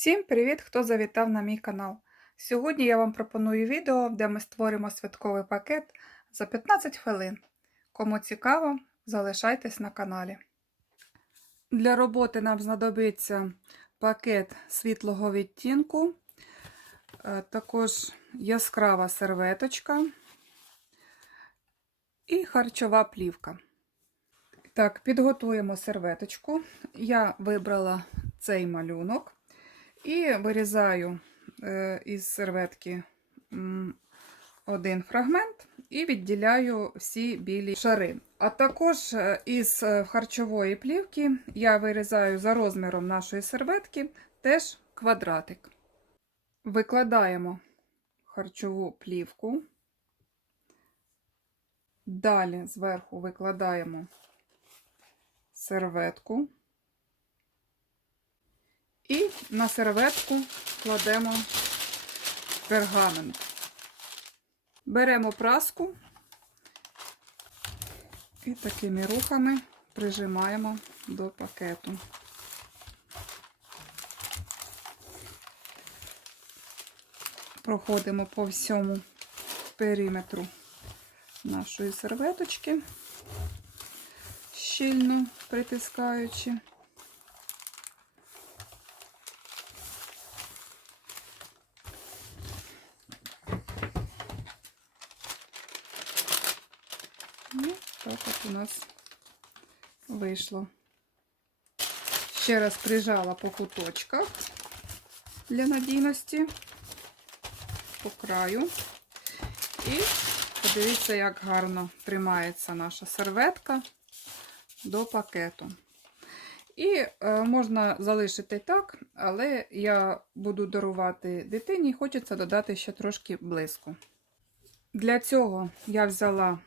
Всім привіт, хто завітав на мій канал. Сьогодні я вам пропоную відео, де ми створимо святковий пакет за 15 хвилин. Кому цікаво, залишайтесь на каналі. Для роботи нам знадобиться пакет світлого відтінку, е, також яскрава серветочка і харчова плівка. Так, підготуємо серветочку. Я вибрала цей малюнок. І вирізаю е, із серветки один фрагмент і відділяю всі білі шари. А також е, із е, харчової плівки я вирізаю за розміром нашої серветки теж квадратик. Викладаємо харчову плівку. Далі зверху викладаємо серветку. І на серветку кладемо пергамент. Беремо праску і такими рухами прижимаємо до пакету. Проходимо по всьому периметру нашої серветочки, щільно притискаючи. І так от у нас вийшло. Ще раз прижала по куточках для надійності, по краю. І подивіться, як гарно тримається наша серветка до пакету. І е, можна залишити так, але я буду дарувати дитині, хочеться додати ще трошки блиску. Для цього я взяла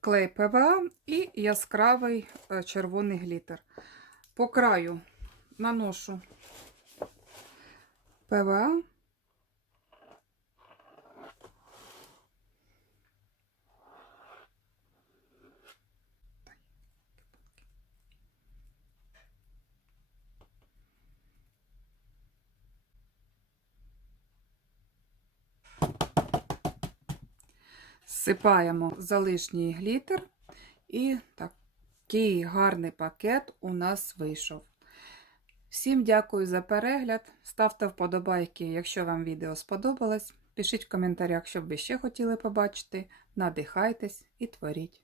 клей ПВА і яскравий е, червоний глітер. По краю наношу ПВА. Сипаємо залишній глітер, і такий гарний пакет у нас вийшов. Всім дякую за перегляд. Ставте вподобайки, якщо вам відео сподобалось. Пишіть в коментарях, що б ви ще хотіли побачити. Надихайтесь і творіть.